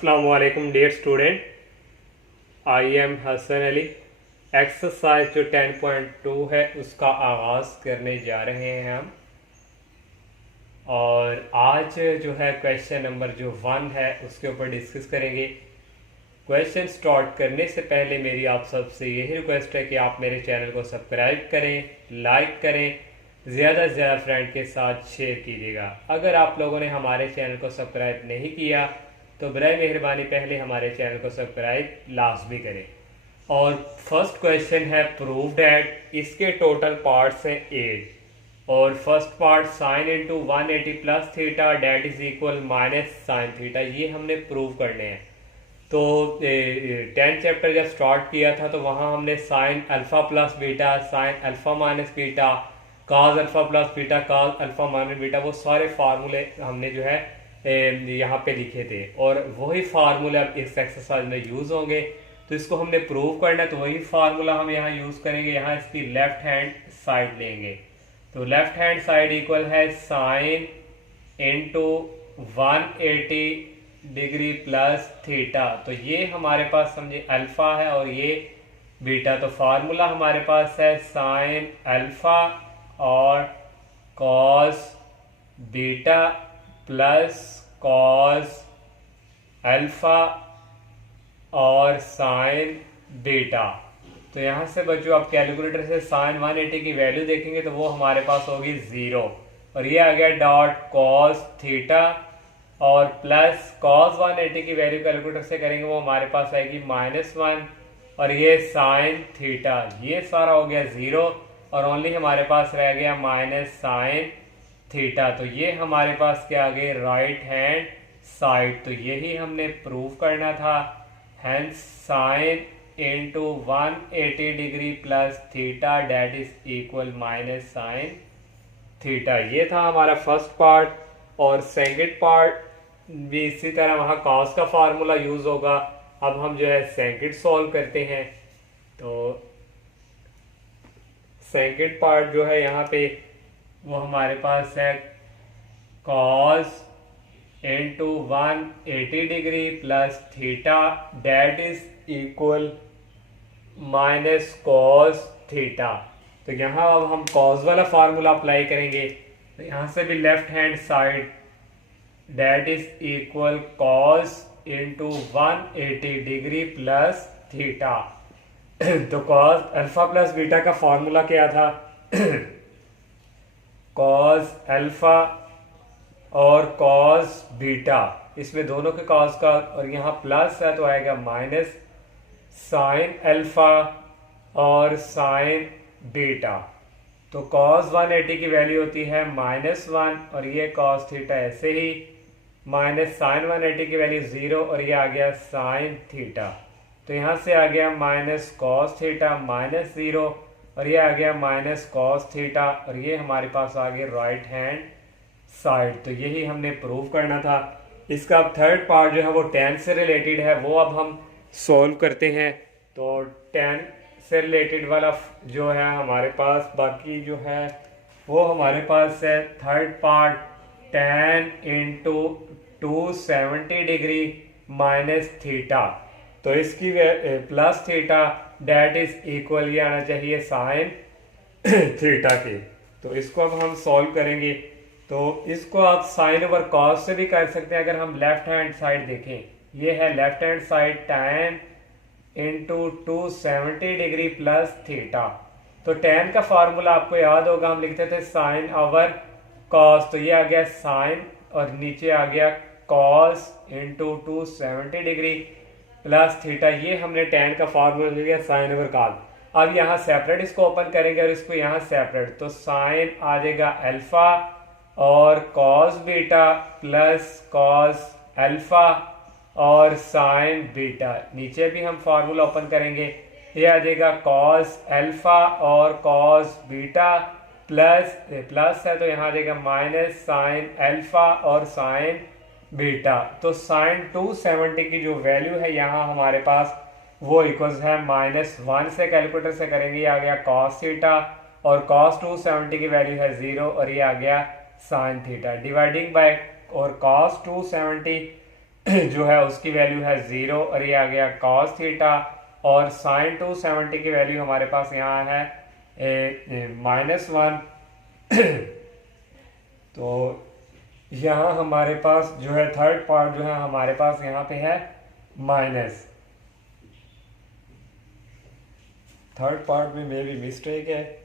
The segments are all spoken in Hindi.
अस्सलाम वालेकुम dear student, I am Hasan Ali. Exercise जो 10.2 है उसका आगाज़ करने जा रहे हैं हम। और आज जो है क्वेश्चन नंबर जो 1 है उसके ऊपर डिस्कस करेंगे। क्वेश्चन स्टार्ट करने से पहले मेरी आप सबसे यही रिक्वेस्ट है कि आप मेरे चैनल को सब्सक्राइब करें, लाइक करें, ज़्यादा से ज़्यादा फ्रेंड के साथ शेयर कीजिएगा। अगर आप लोगों ने हमारे चैनल को सब्सक्राइब नहीं किया तो बराए मेहरबानी पहले हमारे चैनल को सब्सक्राइब लाजमी करें। और फर्स्ट क्वेश्चन है प्रूव डैट। इसके टोटल पार्ट्स हैं 8 और first part sine into 180 plus theta that is equal minus sine theta, ये हमने प्रूव करने हैं। तो 10 चैप्टर जब स्टार्ट किया था तो वहाँ हमने sine alpha plus beta, sine alpha minus beta, काज अल्फा प्लस बीटा, काज अल्फा माइनस बीटा, वो सारे फार्मूले हमने जो है यहाँ पे लिखे थे और वही फार्मूले अब इस एक्सरसाइज में यूज होंगे। तो इसको हमने प्रूव करना है तो वही फार्मूला हम यहाँ यूज करेंगे। यहाँ इसकी लेफ्ट हैंड साइड लेंगे तो लेफ्ट हैंड साइड इक्वल है sine into 180 degree plus theta. तो ये हमारे पास समझे अल्फा है और ये बीटा। तो फार्मूला हमारे पास है साइन अल्फा और cos beta plus cos alpha और साइन बीटा। तो यहाँ से बच्चों आप कैलकुलेटर से साइन 180 की वैल्यू देखेंगे तो वो हमारे पास होगी 0 और ये आ गया डॉट कॉस थीटा और प्लस कॉस 180 की वैल्यू कैलकुलेटर से करेंगे वो हमारे पास आएगी -1 और ये साइन थीटा, ये सारा हो गया 0 और ओनली हमारे पास रह गया माइनस साइन थीटा। तो ये हमारे पास क्या आ गए राइट हैंड साइड। तो यही हमने प्रूव करना था। Hence sine into 180 degree plus theta that is equal minus sine theta. ये था हमारा फर्स्ट पार्ट। और सेकंड पार्ट भी इसी तरह वहाँ कॉस का फार्मूला यूज होगा। अब हम जो है सेकंड सॉल्व करते हैं। तो सेकंड पार्ट जो है यहाँ पे वो हमारे पास है cos into 180 degree plus theta that is equal minus cos theta. तो यहाँ अब हम कॉस वाला फार्मूला अप्लाई करेंगे। तो यहाँ से भी left hand side that is equal cos into 180 degree plus theta. तो कॉस अल्फा प्लस बीटा का फॉर्मूला क्या था? कॉस अल्फा और कॉस बीटा, इसमें दोनों के कॉस का और यहाँ प्लस है तो आएगा माइनस साइन अल्फा और साइन बीटा। तो कॉस 180 की वैल्यू होती है -1 और ये कॉस थीटा ऐसे ही माइनस साइन 180 की वैल्यू 0 और ये आ गया साइन थीटा। तो यहाँ से आ गया माइनस कॉस थीटा -0 और ये आ गया माइनस कॉस थीटा और ये हमारे पास आ गया राइट हैंड साइड। तो यही हमने प्रूव करना था। इसका अब थर्ड पार्ट जो है वो tan से रिलेटेड है, वो अब हम सॉल्व करते हैं। तो tan से रिलेटेड वाला जो है हमारे पास बाकी जो है वो हमारे पास है third part tan into 270 degree minus theta. तो इसकी plus theta that is equal ये आना चाहिए साइन थीटा के। तो इसको अब हम सॉल्व करेंगे। तो इसको आप साइन ओवर कॉस से भी कर सकते हैं। अगर हम लेफ्ट हैंड साइड देखें, ये है left hand side tan into 270 degree plus theta. तो tan का फार्मूला आपको याद होगा, हम लिखते थे साइन ओवर कॉस। तो ये आ गया साइन और नीचे आ गया cos into 270 degree plus theta. ये हमने tan का फार्मूला लिया साइन ओवर कॉस। अब यहाँ सेपरेट इसको ओपन करेंगे और इसको यहाँ सेपरेट। तो साइन आ जाएगा अल्फा और cos beta plus cos alpha और साइन बीटा। नीचे भी हम फार्मूला ओपन करेंगे, ये आ जाएगा कॉस अल्फा और कॉस बीटा प्लस है तो यहाँ आ जाएगा माइनस साइन अल्फा और साइन बीटा। तो साइन 270 की जो वैल्यू है यहाँ हमारे पास वो इक्वल्स है -1 से कैलकुलेटर से करेंगे, ये आ गया कॉस थीटा और कॉस 270 की वैल्यू है 0 और ये आ गया साइन थीटा। डिवाइडिंग बाय और कॉस 270 जो है उसकी वैल्यू है 0 और ये आ गया cos थीटा, और साइन 270 की वैल्यू हमारे पास यहाँ है -1। तो यहाँ हमारे पास जो है थर्ड पार्ट जो है हमारे पास यहाँ पे है माइनस, थर्ड पार्ट में मे भी मिस्टेक है,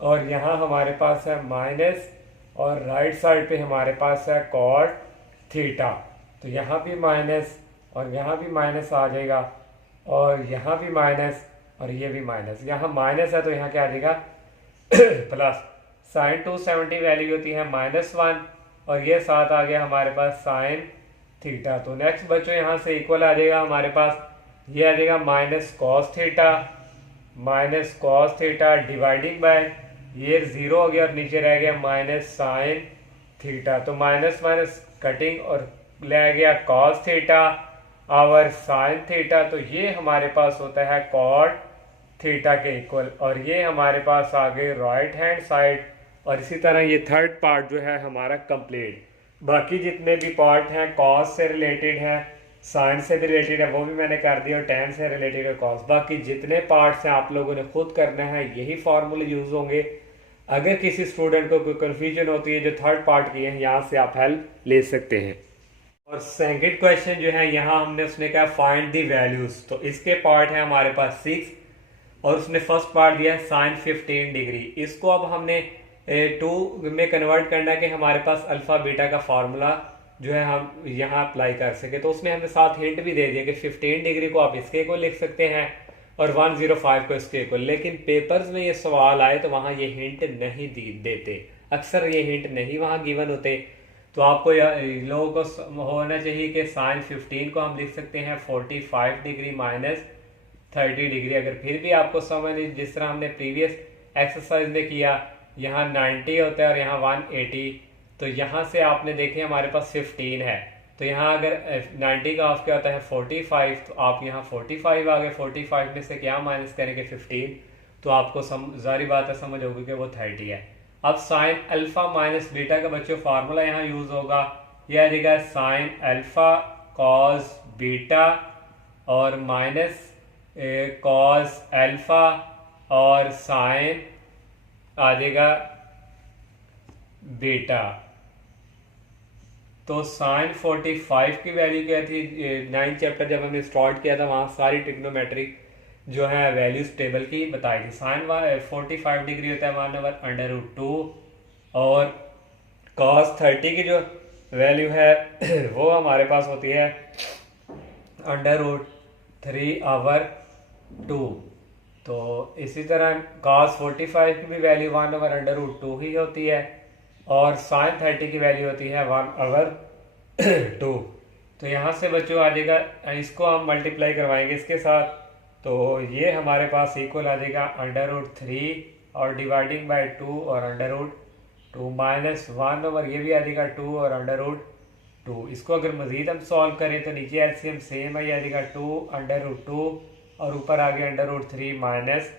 और यहाँ हमारे पास है माइनस, और राइट साइड पे हमारे पास है कॉट थीटा। तो यहाँ भी माइनस और यहाँ भी माइनस आ जाएगा, और यहाँ भी माइनस और ये भी माइनस। यहाँ माइनस है तो यहाँ क्या आ जाएगा प्लस। साइन 270 वैल्यू होती है -1, और ये साथ आ गया हमारे पास साइन थीटा। तो नेक्स्ट बच्चों यहाँ से इक्वल आ जाएगा हमारे पास, ये आ जाएगा minus cos theta dividing by, ये 0 हो गया और नीचे रह गया माइनस साइन थीटा। तो माइनस माइनस कटिंग और ले गया कॉस थीटा और साइन थीटा। तो ये हमारे पास होता है कॉट थीटा के इक्वल, और ये हमारे पास आ गए राइट हैंड साइड। और इसी तरह ये थर्ड पार्ट जो है हमारा कंप्लीट। बाकी जितने भी पार्ट हैं कॉस से रिलेटेड हैं, साइन से भी रिलेटेड है, वो भी मैंने कर दिया, और टेन से रिलेटेड है कॉस। बाकी जितने पार्ट्स हैं आप लोगों ने खुद करना है, यही फार्मूले यूज होंगे। अगर किसी स्टूडेंट को कोई कन्फ्यूजन होती है जो थर्ड पार्ट की है, यहाँ से आप हेल्प ले सकते हैं। और सेकंड क्वेश्चन जो है यहाँ हमने उसने कहा फाइंड दी वैल्यूज। तो इसके पार्ट है हमारे पास 6, और उसने फर्स्ट पार्ट दिया है साइन 15 डिग्री। इसको अब हमने 2 में कन्वर्ट करना कि हमारे पास अल्फा बीटा का फार्मूला जो है हम यहाँ अप्लाई कर सके। तो उसमें हमने साथ हिंट भी दे दिया कि 15 डिग्री को आप इसके को लिख सकते हैं और 105 को इसके को। लेकिन पेपर्स में ये सवाल आए तो वहाँ ये हिंट नहीं देते, अक्सर ये हिंट नहीं वहाँ गिवन होते। तो आपको लोगों को होना चाहिए कि साइन 15 को हम लिख सकते हैं 45 डिग्री माइनस 30 डिग्री। अगर फिर भी आपको समझ नहीं, जिस तरह हमने प्रीवियस एक्सरसाइज में किया, यहाँ 90 होता है और यहाँ 180, तो यहाँ से आपने देखे हमारे पास 15 है, तो यहाँ अगर 90 का ऑफ क्या होता है 45, तो आप यहाँ 45 आ गए। 45 में से क्या माइनस करेंगे 15, तो आपको जारी बात है समझ होगी कि वो 30 है। अब साइन अल्फा माइनस बीटा का बच्चों फार्मूला यहाँ यूज होगा, यह आ जाएगा साइन अल्फा कॉस बीटा और माइनस कॉस अल्फा और साइन आ जाएगा बीटा। तो साइन 45 की वैल्यू क्या थी, 9th चैप्टर जब हमने स्टार्ट किया था वहाँ सारी ट्रिग्नोमेट्रिक जो है वैल्यूज टेबल की बताई थी। साइन 45 डिग्री होता है 1/√2, और कॉस 30 की जो वैल्यू है वो हमारे पास होती है √3/2। तो इसी तरह कॉस 45 की भी वैल्यू 1/√2 ही होती है, और साइन 30 की वैल्यू होती है 1/2। तो यहाँ से बच्चों आ जाएगा, इसको हम मल्टीप्लाई करवाएंगे इसके साथ, तो ये हमारे पास इक्वल आ जाएगा √3 और डिवाइडिंग बाय 2 और √2 माइनस 1 ओवर ये भी आ जाएगा 2 और √2। इसको अगर मजीद हम सॉल्व करें तो नीचे एलसीएम सेम है, आ जाएगा 2 √2 और ऊपर आ गया √3 माइनस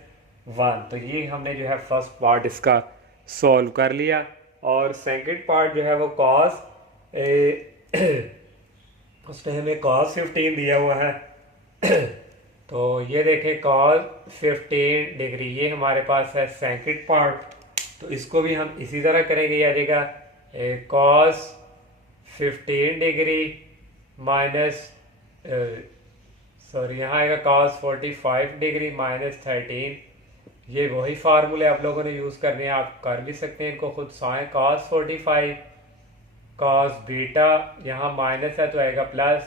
1। तो ये हमने जो है फर्स्ट पार्ट इसका सॉल्व कर लिया। और सेकंड पार्ट जो है वो कॉस उसने हमें कॉस 15 दिया हुआ है तो ये देखें कॉस 15 डिग्री, ये हमारे पास है सेकंड पार्ट। तो इसको भी हम इसी तरह करेंगे, ये आ जाएगा कॉस 15 डिग्री माइनस सॉरी यहाँ आएगा कॉस 45 डिग्री माइनस 13। ये वही फार्मूले आप लोगों ने यूज़ करने हैं, आप कर भी सकते हैं इनको खुद। साइन कॉस 45 कॉस बीटा, यहाँ माइनस है तो आएगा प्लस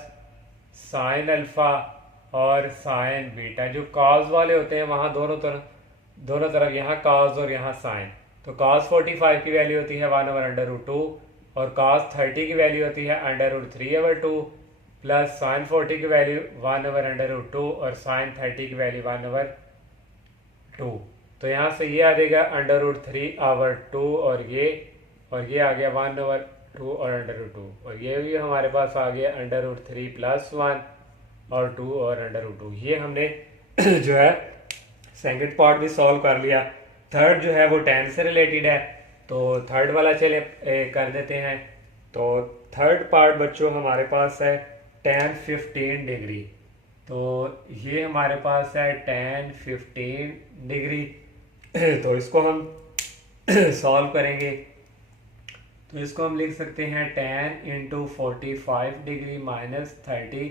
साइन अल्फा और साइन बीटा। जो कॉस वाले होते हैं वहाँ दोनों तरफ यहाँ कॉस और यहाँ साइन। तो कॉस 45 की वैल्यू होती है 1/√2 और कॉस 30 की वैल्यू होती है √3/2 प्लस साइन 40 की वैल्यू 1/√2 और साइन 30 की वैल्यू 1/2। तो यहाँ से ये आ जाएगा √3/2 और ये आ गया 1/2 और √2, और ये भी हमारे पास आ गया √3 + 1 और 2 और √2। ये हमने जो है सेकंड पार्ट भी सॉल्व कर लिया। थर्ड जो है वो 10 से रिलेटेड है, तो थर्ड वाला चले कर देते हैं। तो थर्ड पार्ट बच्चों हमारे पास है tan 15 डिग्री। तो ये हमारे पास है tan 15 डिग्री। तो इसको हम सॉल्व करेंगे। तो इसको हम लिख सकते हैं tan into 45 degree minus 30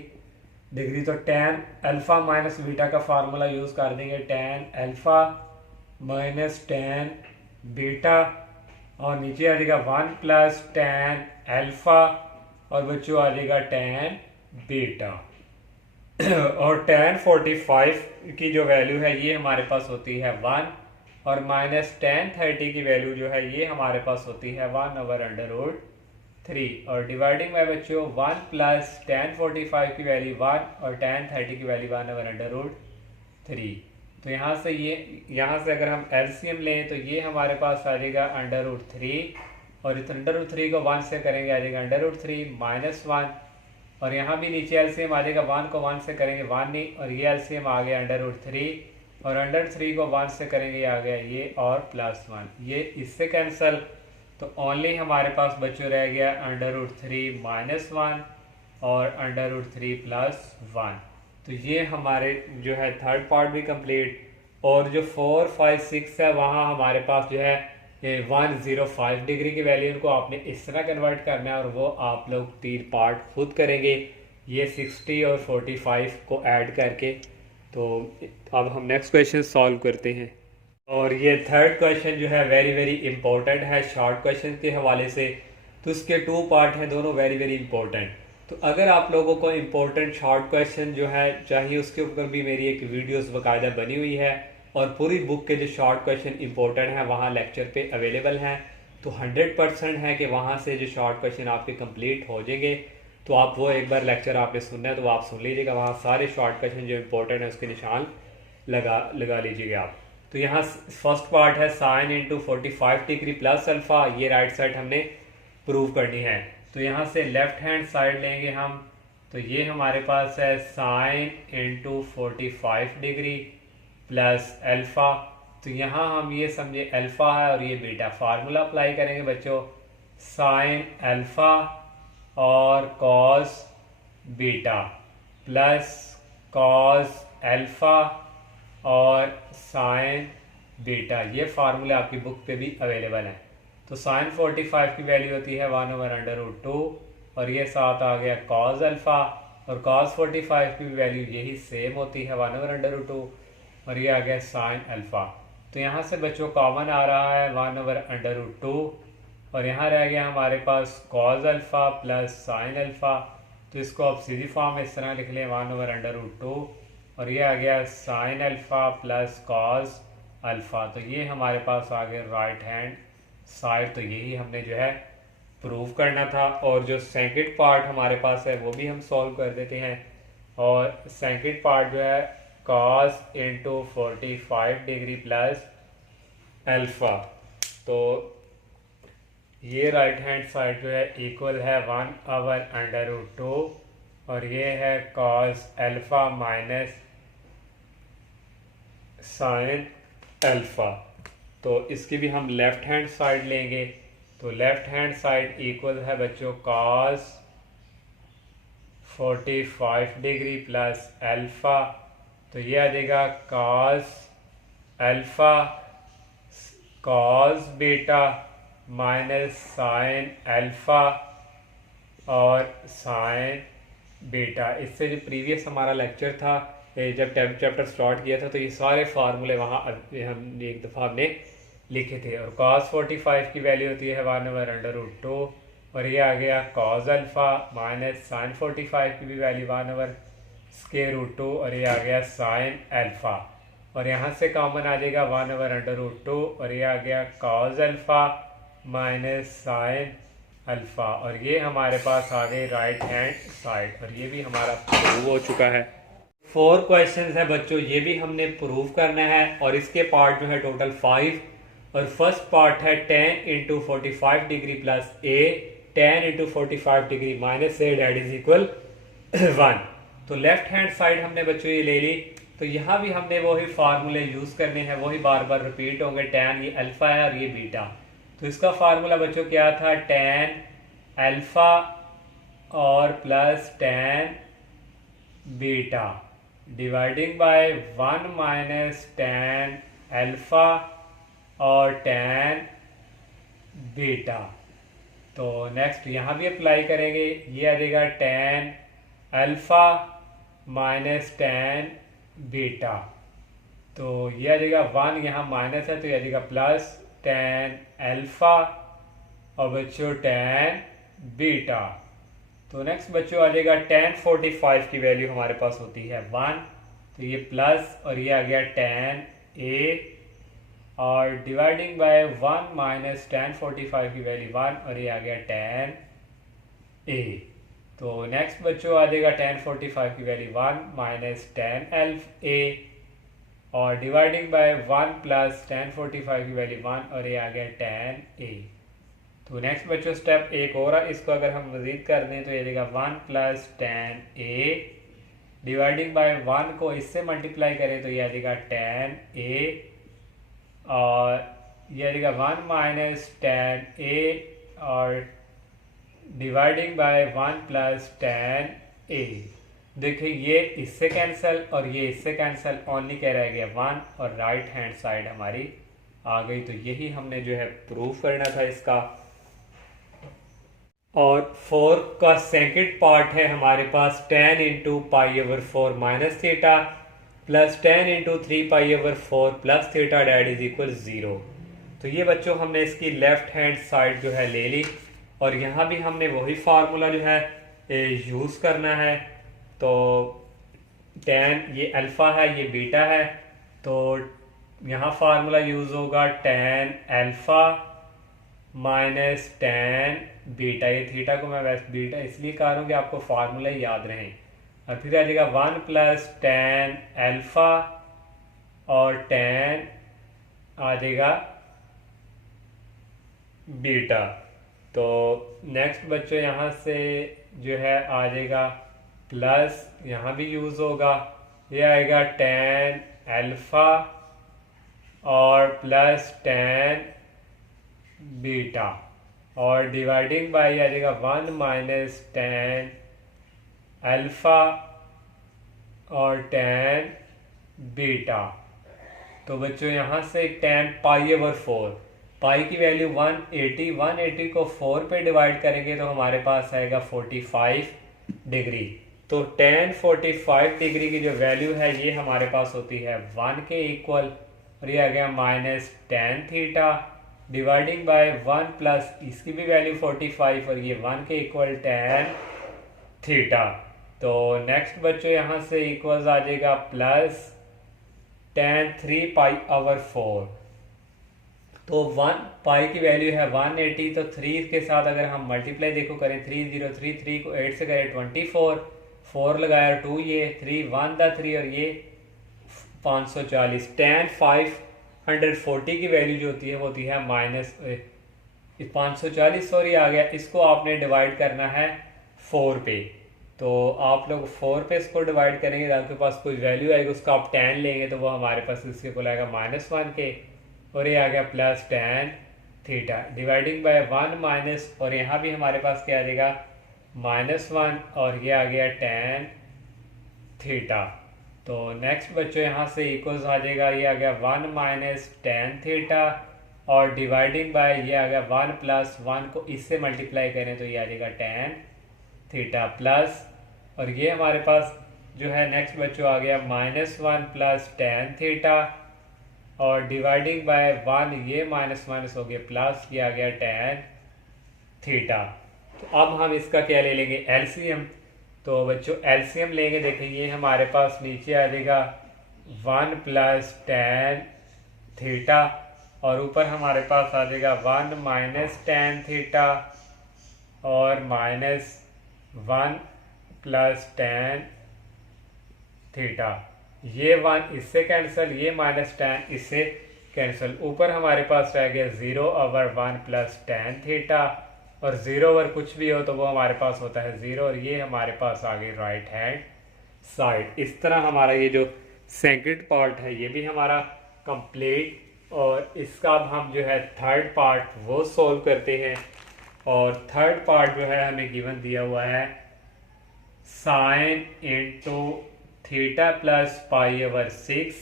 degree. तो tan अल्फ़ा माइनस बीटा का फार्मूला यूज़ कर देंगे, tan alpha minus tan beta, और नीचे आ जाएगा 1 प्लस tan अल्फ़ा, और बच्चों आ जाएगा tan बीटा। और tan 45 की जो वैल्यू है ये हमारे पास होती है 1, और माइनस tan 30 की वैल्यू जो है ये हमारे पास होती है 1/√3, और डिवाइडिंग बाय बच्चों 1 प्लस tan 45 की वैल्यू 1 और tan 30 की वैल्यू 1/√3। तो यहाँ से अगर हम एलसीएम लें तो ये हमारे पास आ जाएगा √3, और इस √3 को 1 से करेंगे आ जाएगा √3 माइनस 1, और यहाँ भी नीचे एलसीएम आ जाएगा, 1 को 1 से करेंगे 1 नहीं, और ये एलसीएम आ गया √3, और √3 को 1 से करेंगे आ गया ये और प्लस 1, ये इससे कैंसिल। तो ओनली हमारे पास बच्चों रह गया √3 माइनस 1 और √3 प्लस 1। तो ये हमारे जो है थर्ड पार्ट भी कंप्लीट। और जो 4, 5, 6 है वहाँ हमारे पास जो है 105 डिग्री की वैल्यू, उनको आपने इस तरह कन्वर्ट करना है, और वो आप लोग 3 पार्ट खुद करेंगे ये 60 और 45 को ऐड करके। तो अब हम नेक्स्ट क्वेश्चन सॉल्व करते हैं। और ये थर्ड क्वेश्चन जो है वेरी वेरी इंपॉर्टेंट है शॉर्ट क्वेश्चन के हवाले से। तो इसके 2 पार्ट हैं, दोनों वेरी वेरी इंपॉर्टेंट। तो अगर आप लोगों को इम्पोर्टेंट शॉर्ट क्वेश्चन जो है चाहिए, उसके ऊपर भी मेरी एक वीडियोस बाकायदा बनी हुई है, और पूरी बुक के जो शॉर्ट क्वेश्चन इंपॉर्टेंट हैं वहाँ लेक्चर पे अवेलेबल हैं। तो 100% है कि वहाँ से जो शॉर्ट क्वेश्चन आपके कंप्लीट हो जाएंगे। तो आप वो एक बार लेक्चर आपने सुनना है तो आप सुन लीजिएगा, वहाँ सारे शॉर्ट क्वेश्चन जो इंपॉर्टेंट है उसके निशान लगा लीजिएगा आप। तो यहाँ फर्स्ट पार्ट है sine into 45 degree plus alpha, ये राइट साइड हमने प्रूव करनी है। तो यहाँ से लेफ्ट हैंड साइड लेंगे हम, तो ये हमारे पास है sine into 45 degree plus alpha. तो यहाँ हम ये समझे अल्फ़ा है और ये बीटा, फार्मूला अप्लाई करेंगे बच्चों, साइन अल्फ़ा और cos beta plus cos alpha और साइन बीटा। ये फार्मूले आपकी बुक पे भी अवेलेबल हैं। तो साइन 45 की वैल्यू होती है 1/√2, और ये साथ आ गया कॉस अल्फ़ा, और कॉस 45 की वैल्यू यही सेम होती है 1/√2, और ये आ गया साइन अल्फ़ा। तो यहाँ से बच्चों कॉमन आ रहा है 1/√2, और यहाँ रह गया हमारे पास cos alpha plus sine alpha. तो इसको आप सीधी फॉर्म में इस तरह लिख लें 1/√2, और ये आ गया sine alpha plus cos alpha. तो ये हमारे पास आ गया राइट हैंड साइड। तो यही हमने जो है प्रूव करना था। और जो सेकंड पार्ट हमारे पास है वो भी हम सॉल्व कर देते हैं। और सेकंड पार्ट जो है cos into 45 degree plus alpha. तो ये राइट हैंड साइड जो है इक्वल है 1/√2, और ये है cos alpha minus sign alpha. तो इसकी भी हम लेफ्ट हैंड साइड लेंगे। तो लेफ्ट हैंड साइड इक्वल है बच्चों कॉस 45 डिग्री प्लस अल्फ़ा। तो ये आ जाएगा cos alpha cos beta minus sine alpha और साइन बीटा। इससे जो प्रीवियस हमारा लेक्चर था जब चैप्टर स्टार्ट किया था, तो ये सारे फार्मूले वहाँ हम एक दफ़ा हमने लिखे थे। और cos 45 की वैल्यू होती है 1/√2, और ये आ गया cos अल्फ़ा माइनस साइन 45 की भी वैल्यू 1/√2, और ये आ गया साइन अल्फ़ा। और यहाँ से कॉमन आ जाएगा 1/√2, और ये आ गया cos alpha minus sine alpha. और ये हमारे पास आ गए राइट हैंड साइड, और ये भी हमारा प्रूव हो चुका है। 4 क्वेश्चंस है बच्चों, ये भी हमने प्रूव करना है, और इसके पार्ट जो है टोटल 5। और फर्स्ट पार्ट है tan into 45 degree plus a, tan into 45 degree minus a, that is equal 1। तो लेफ्ट हैंड साइड हमने बच्चों ये ले ली। तो यहाँ भी हमने वही फार्मूले यूज करने हैं, वही बार बार रिपीट होंगे। tan ये अल्फा है और ये बीटा। तो इसका फार्मूला बच्चों क्या था, tan अल्फा और plus tan beta dividing by 1 minus tan alpha और टेन बीटा। तो नेक्स्ट यहाँ भी अप्लाई करेंगे, ये आ जाएगा tan alpha minus tan beta. तो ये आ जाएगा 1 यहाँ माइनस है तो ये आ जाएगा प्लस टेन अल्फा और बच्चों टेन बीटा। तो नेक्स्ट बच्चों आ जाएगा टेन 45 की वैल्यू हमारे पास होती है 1, तो ये प्लस और ये आ गया टेन ए और डिवाइडिंग बाय 1 माइनस टेन 45 की वैल्यू 1 और ये आ गया टेन ए। तो नेक्स्ट बच्चों आ जाएगा टेन 45 की वैल्यू 1 माइनस टेन एल्फ ए और डिवाइडिंग बाय 1 प्लस टेन 45 की वैल्यू 1 और ये आ गया टेन ए। तो नेक्स्ट बच्चों स्टेप एक और है, इसको अगर हम मजीद कर दें तो ये देगा 1 plus ten A dividing by 1 को इससे मल्टीप्लाई करें तो ये आ जाएगा टेन ए और ये आ जाएगा 1 माइनस टेन ए और डिवाइडिंग बाय 1 प्लस टेन ए। देखिए ये इससे कैंसिल और ये इससे कैंसिल, ओनली क्या रह गया 1 और राइट हैंड साइड हमारी आ गई। तो यही हमने जो है प्रूफ करना था इसका। और 4 का सेकंड पार्ट है हमारे पास 10 into pi over 4 minus theta plus 10 into 3 pi over 4 plus theta that is equal 0। तो ये बच्चों हमने इसकी लेफ्ट हैंड साइड जो है ले ली और यहाँ भी हमने वही फार्मूला जो है यूज़ करना है। तो 10 ये अल्फ़ा है ये बीटा है, तो यहाँ फार्मूला यूज़ होगा 10 अल्फ़ा माइनस 10 बीटा। ये थीटा को मैं वैसे बीटा इसलिए कह रहा हूँ कि आपको फार्मूला याद रहें। और फिर आ जाएगा 1 प्लस 10 अल्फ़ा और 10 आ जाएगा बीटा। तो नेक्स्ट बच्चों यहाँ से जो है आ जाएगा प्लस, यहाँ भी यूज़ होगा, ये आएगा 10 अल्फ़ा और प्लस 10 बीटा और डिवाइडिंग बाय आ जाएगा 1 माइनस 10 अल्फ़ा और 10 बीटा। तो बच्चों यहाँ से 10 पाई ओवर 4, पाई की वैल्यू 180 को 4 पे डिवाइड करेंगे तो हमारे पास आएगा 45 डिग्री। तो tan 45 डिग्री की जो वैल्यू है ये हमारे पास होती है 1 के इक्वल और ये आ गया minus tan theta dividing by 1 plus इसकी भी वैल्यू 45 और ये 1 के इक्वल tan थीटा। तो नेक्स्ट बच्चों यहाँ से इक्वल्स आ जाएगा प्लस tan 3 पाई ओवर 4। तो 1 पाई की वैल्यू है 180, तो 3 के साथ अगर हम मल्टीप्लाई देखो करें 3033 को 8 से करें 24, 4 लगाया 2 ये 3 1 दा 3 और ये 540। tan 540 की वैल्यू जो होती है वो होती है माइनस 540 सॉरी आ गया। इसको आपने डिवाइड करना है 4 पे, तो आप लोग 4 पे इसको डिवाइड करेंगे, आपके पास कोई वैल्यू आएगी उसका आप tan लेंगे तो वो हमारे पास इसके को आएगा -1 के और ये आ गया plus tan theta dividing by 1 minus और यहाँ भी हमारे पास क्या आ जाएगा -1 और ये आ गया tan थीटा। तो नेक्स्ट बच्चों यहाँ से इक्वल्स आ जाएगा, ये आ गया 1 माइनस tan थीटा और डिवाइडिंग बाय ये आ गया 1 प्लस 1 को इससे मल्टीप्लाई करें तो ये आ जाएगा tan थीटा प्लस और ये हमारे पास जो है नेक्स्ट बच्चों आ गया -1 प्लस tan थीटा और डिवाइडिंग बाय 1 ये माइनस माइनस हो गया प्लस ये आ गया tan थीटा। तो अब हम इसका क्या ले लेंगे एलसीएम। तो बच्चों एलसीएम लेंगे, देखें ये हमारे पास नीचे आ जाएगा 1 प्लस tan थीटा और ऊपर हमारे पास आ जाएगा 1 माइनस tan थीटा और -1 प्लस tan थीटा। ये 1 इससे कैंसिल, ये -tan इससे कैंसिल, ऊपर हमारे पास रह गया 0/1 प्लस tan थीटा और 0 कुछ भी हो तो वो हमारे पास होता है 0 और ये हमारे पास आ गई राइट हैंड साइड। इस तरह हमारा ये जो सेकंड पार्ट है ये भी हमारा कंप्लीट और इसका अब हम जो है थर्ड पार्ट वो सॉल्व करते हैं। और थर्ड पार्ट जो है हमें गिवन दिया हुआ है sine into theta plus pi over 6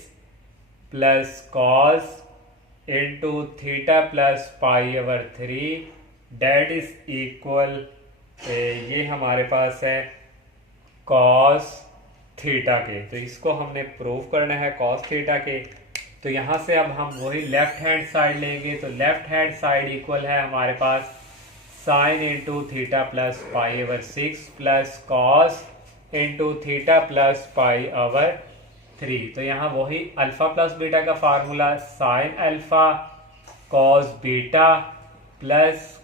plus cos into theta plus pi over 3 that is equal, ये हमारे पास है कॉस थीटा के। तो इसको हमने प्रूव करना है कॉस थीटा के। तो यहाँ से अब हम वही लेफ्ट हैंड साइड लेंगे। तो लेफ्ट हैंड साइड इक्वल है हमारे पास sine into theta plus pi over 6 plus cos into theta plus pi over 3। तो यहाँ वही अल्फा प्लस बीटा का formula, sine alpha cos beta plus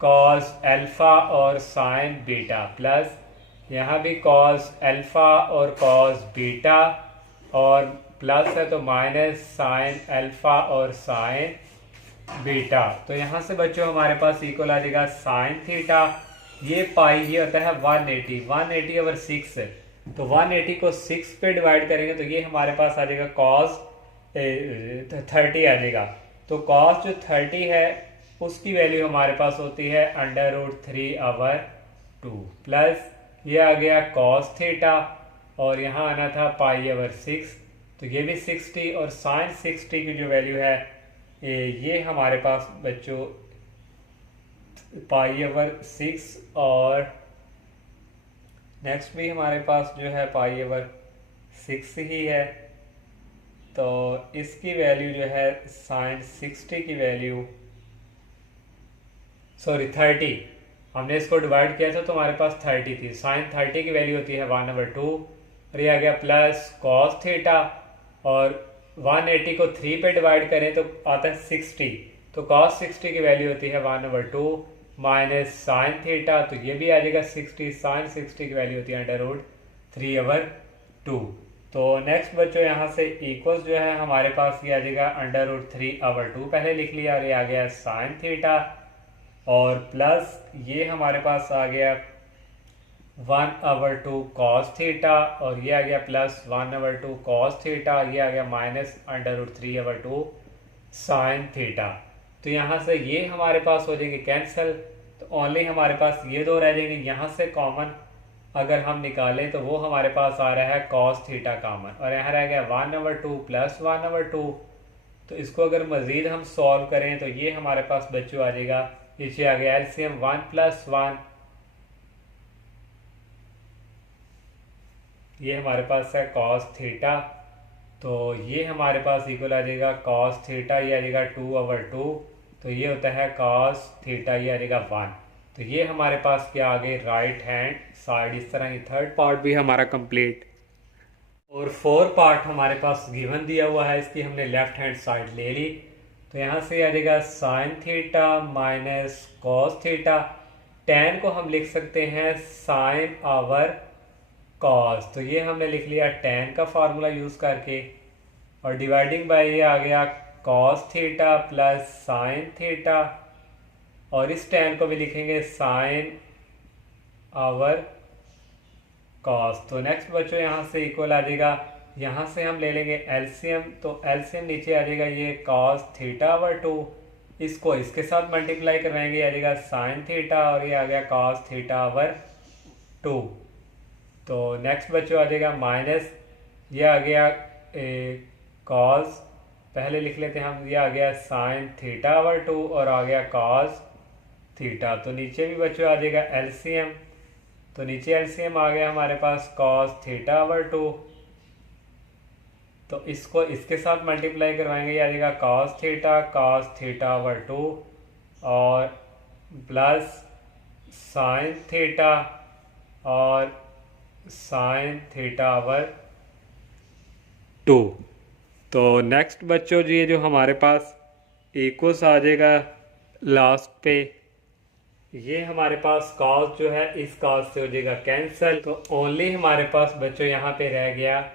cos alpha और साइन बीटा, प्लस यहाँ भी कॉस अल्फा और कॉस बीटा और प्लस है तो माइनस साइन अल्फा और साइन बीटा। तो यहाँ से बच्चों हमारे पास इक्वल आ जाएगा साइन थीटा, ये पाई ये होता है 180 ओवर 6 है। तो 180 को 6 पे डिवाइड करेंगे तो ये हमारे पास आ जाएगा कॉस 30 आ जाएगा। तो कॉस जो 30 है उसकी वैल्यू हमारे पास होती है √3/2 प्लस ये आ गया कॉस थीटा और यहाँ आना था पाई ओवर 6, तो ये भी 60 और साइन 60 की जो वैल्यू है ये हमारे पास बच्चों पाई ओवर 6 और नेक्स्ट भी हमारे पास जो है पाई ओवर 6 ही है। तो इसकी वैल्यू जो है साइन 60 की वैल्यू, सॉरी 30, हमने इसको डिवाइड किया था तो हमारे पास 30 थी। साइन 30 की वैल्यू होती है 1/2 और ये आ गया प्लस कॉस थीटा और 180 को 3 पे डिवाइड करें तो आता है 60, तो कॉस 60 की वैल्यू होती है 1/2 माइनस साइन थीटा, तो ये भी आ जाएगा 60, साइन 60 की वैल्यू होती है √3/2। तो नेक्स्ट बच्चों यहाँ से इक्वल्स जो है हमारे पास ये आ जाएगा √3/2 पहले लिख लिया और ये आ गया साइन थीटा और प्लस ये हमारे पास आ गया 1/2 कॉस थीटा और ये आ गया प्लस 1/2 कॉस थीटा, ये आ गया माइनस √3/2 साइन थीटा। तो यहाँ से ये हमारे पास हो जाएंगे कैंसिल, तो ओनली हमारे पास ये दो रह जाएंगे। यहाँ से कॉमन अगर हम निकालें तो वो हमारे पास आ रहा है कॉस थीटा कॉमन और यहाँ रह गया 1/2 प्लस 1/2। तो इसको अगर मजीद हम सॉल्व करें तो ये हमारे पास बच्चों आ जाएगा, नीचे आ गया एलसीएम 1 + 1, ये हमारे पास है कॉस थीटा, तो ये हमारे पास इक्वल आ जाएगा कॉस थीटा, ये आ जाएगा 2/2, तो ये होता है कॉस थीटा, ये आ जाएगा 1। तो ये हमारे पास क्या आ गए राइट हैंड साइड। इस तरह ही थर्ड पार्ट भी हमारा कंप्लीट और फोर्थ पार्ट हमारे पास गिवन दिया हुआ है, इसकी हमने लेफ्ट हैंड साइड ले ली। तो यहाँ से आ जाएगा sine theta minus cos theta, tan को हम लिख सकते हैं साइन आवर कॉस, तो ये हमने लिख लिया tan का फार्मूला यूज करके और डिवाइडिंग बाय ये आ गया cos theta plus sine theta और इस tan को भी लिखेंगे साइन आवर कॉस। तो नेक्स्ट बच्चों यहाँ से इक्वल आ जाएगा, यहाँ से हम ले लेंगे एलसीएम, तो एलसीएम नीचे आ जाएगा ये कॉस थीटा/2, इसको इसके साथ मल्टीप्लाई करवाएंगे आ जाएगा साइन थीटा और ये आ गया कॉस थीटा/2। तो नेक्स्ट बच्चों आ जाएगा माइनस, ये आ गया कॉस, पहले लिख लेते हैं हम, ये आ गया साइन थीटा/2 और आ गया कॉस थीटा। तो नीचे भी बच्चों आ जाएगा एलसीएम, तो नीचे एलसीएम आ गया हमारे पास कॉस थीटा/2, तो इसको इसके साथ मल्टीप्लाई करवाएंगे, आ जाएगा कॉस थीटा/2 और प्लस साइन थीटा और साइन थीटा/2। तो नेक्स्ट बच्चों जी जो हमारे पास इक्वल्स आ जाएगा लास्ट पे, ये हमारे पास कॉस जो है इस कॉस से हो जाएगा कैंसिल, तो ओनली हमारे पास बच्चों यहाँ पे रह गया,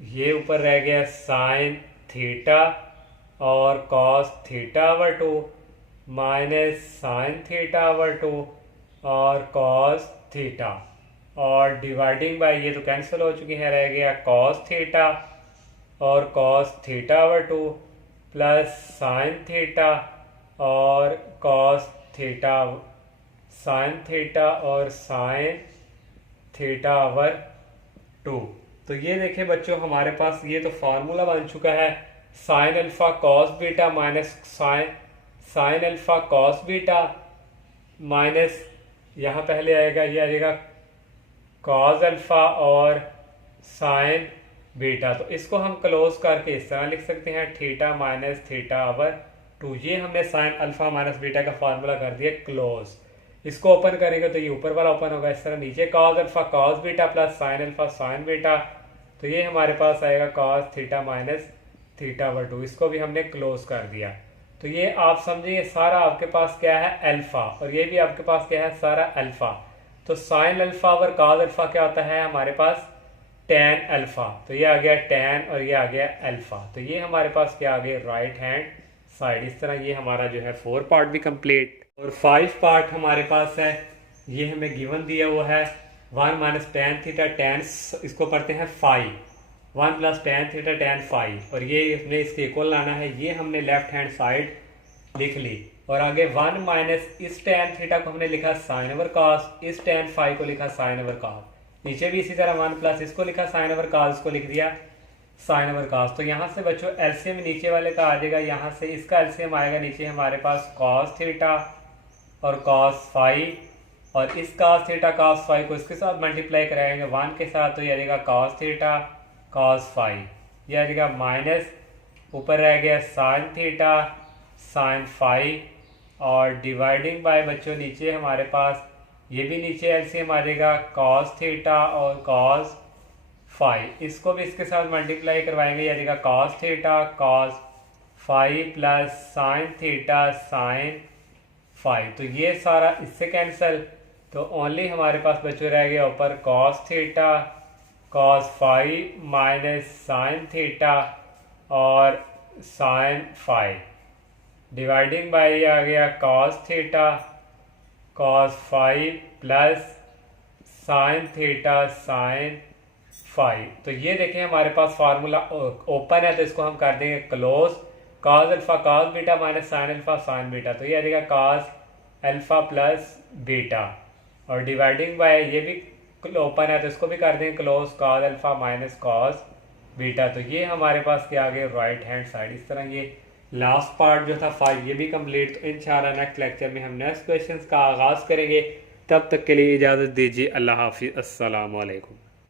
ये ऊपर रह गया साइन थीटा और कॉस थीटा/2 माइनस साइन थीटा/2 और कॉस थीटा और डिवाइडिंग बाय ये तो कैंसिल हो चुकी है, रह गया कॉस थीटा और कॉस थीटा/2 प्लस साइन थीटा और कॉस थीटा, साइन थीटा और साइन θ/2। तो ये देखें बच्चों, हमारे पास ये तो फार्मूला बन चुका है, sign alpha cos beta minus sine alpha cos beta minus, यहाँ पहले आएगा, ये आएगा कॉस अल्फा और साइन बीटा। तो इसको हम क्लोज करके इस तरह लिख सकते हैं, थीटा माइनस θ/2। ये हमने साइन अल्फा माइनस बीटा का फार्मूला कर दिया क्लोज। इसको ओपन करेंगे तो ये ऊपर वाला ओपन होगा, इस तरह नीचे cos alpha cos beta plus sine alpha sign beta. तो ये हमारे पास आएगा कॉस थीटा माइनस θ/2। इसको भी हमने क्लोज कर दिया। तो ये आप समझिए सारा आपके पास क्या है, अल्फा, और ये भी आपके पास क्या है, सारा अल्फा। तो साइन अल्फा और कॉस अल्फा क्या होता है हमारे पास, टैन अल्फा। तो ये आ गया टैन और ये आ गया अल्फा। तो ये हमारे पास क्या आ गया, राइट हैंड साइड। इस तरह ये हमारा जो है 4 पार्ट भी कंप्लीट। और 5 पार्ट हमारे पास है, ये हमें गिवन दिया हुआ है 1 माइनस टैन थीटा टैन, इसको पढ़ते हैं phi, 1 plus tan theta tan phi, और ये इसमें इसके इक्वल लाना है। ये हमने लेफ्ट हैंड साइड लिख ली। और आगे 1 माइनस इस टैन थीटा को हमने लिखा साइन ओवर कॉस, इस टैन फाई को लिखा साइन ओवर कॉस। नीचे भी इसी तरह 1 प्लस इसको लिखा साइन ओवर कॉस, इसको लिख दिया साइन ओवर कॉस। तो यहाँ से बच्चों एलसीएम नीचे वाले का आ जाएगा, यहाँ से इसका एलसीएम आएगा, नीचे हमारे पास कॉस थीटा और कॉस फाई, और इस कॉस थीटा कॉस फाई को इसके साथ मल्टीप्लाई कराएंगे 1 के साथ, तो ये आ जाएगा कॉस थीटा कॉस फाई। ये आ जाएगा माइनस, ऊपर रह गया साइन थीटा साइन फाई, और डिवाइडिंग बाय बच्चों नीचे हमारे पास ये भी नीचे एलसीएम आ जाएगा कॉस थीटा और कॉस फाई। इसको भी इसके साथ मल्टीप्लाई करवाएंगे, ये आ जाएगा cos theta cos phi plus sine theta sine phi. तो ये सारा इससे कैंसिल, तो ओनली हमारे पास बच्चों रह गया ऊपर cos theta cos phi minus sine theta और साइन फाई। डिवाइडिंग बाय आ गया cos theta cos phi plus sine theta sine phi. तो ये देखें हमारे पास फार्मूला ओपन है, तो इसको हम कर देंगे close, cos alpha cos beta minus sine alpha sign beta. तो ये आ जाएगा कॉस अल्फा प्लस बीटा, और डिवाइडिंग बाय ये भी ओपन है, तो इसको भी कर देंगे close, cos alpha minus cos beta. तो ये हमारे पास क्या आ गया, राइट हैंड साइड। इस तरह ये लास्ट पार्ट जो था 5 ये भी कंप्लीट। तो इंशाल्लाह नेक्स्ट लेक्चर में हम नेक्स्ट क्वेश्चंस का आगाज़ करेंगे। तब तक के लिए इजाज़त दीजिए, अल्लाह हाफिज़, अस्सलाम वालेकुम।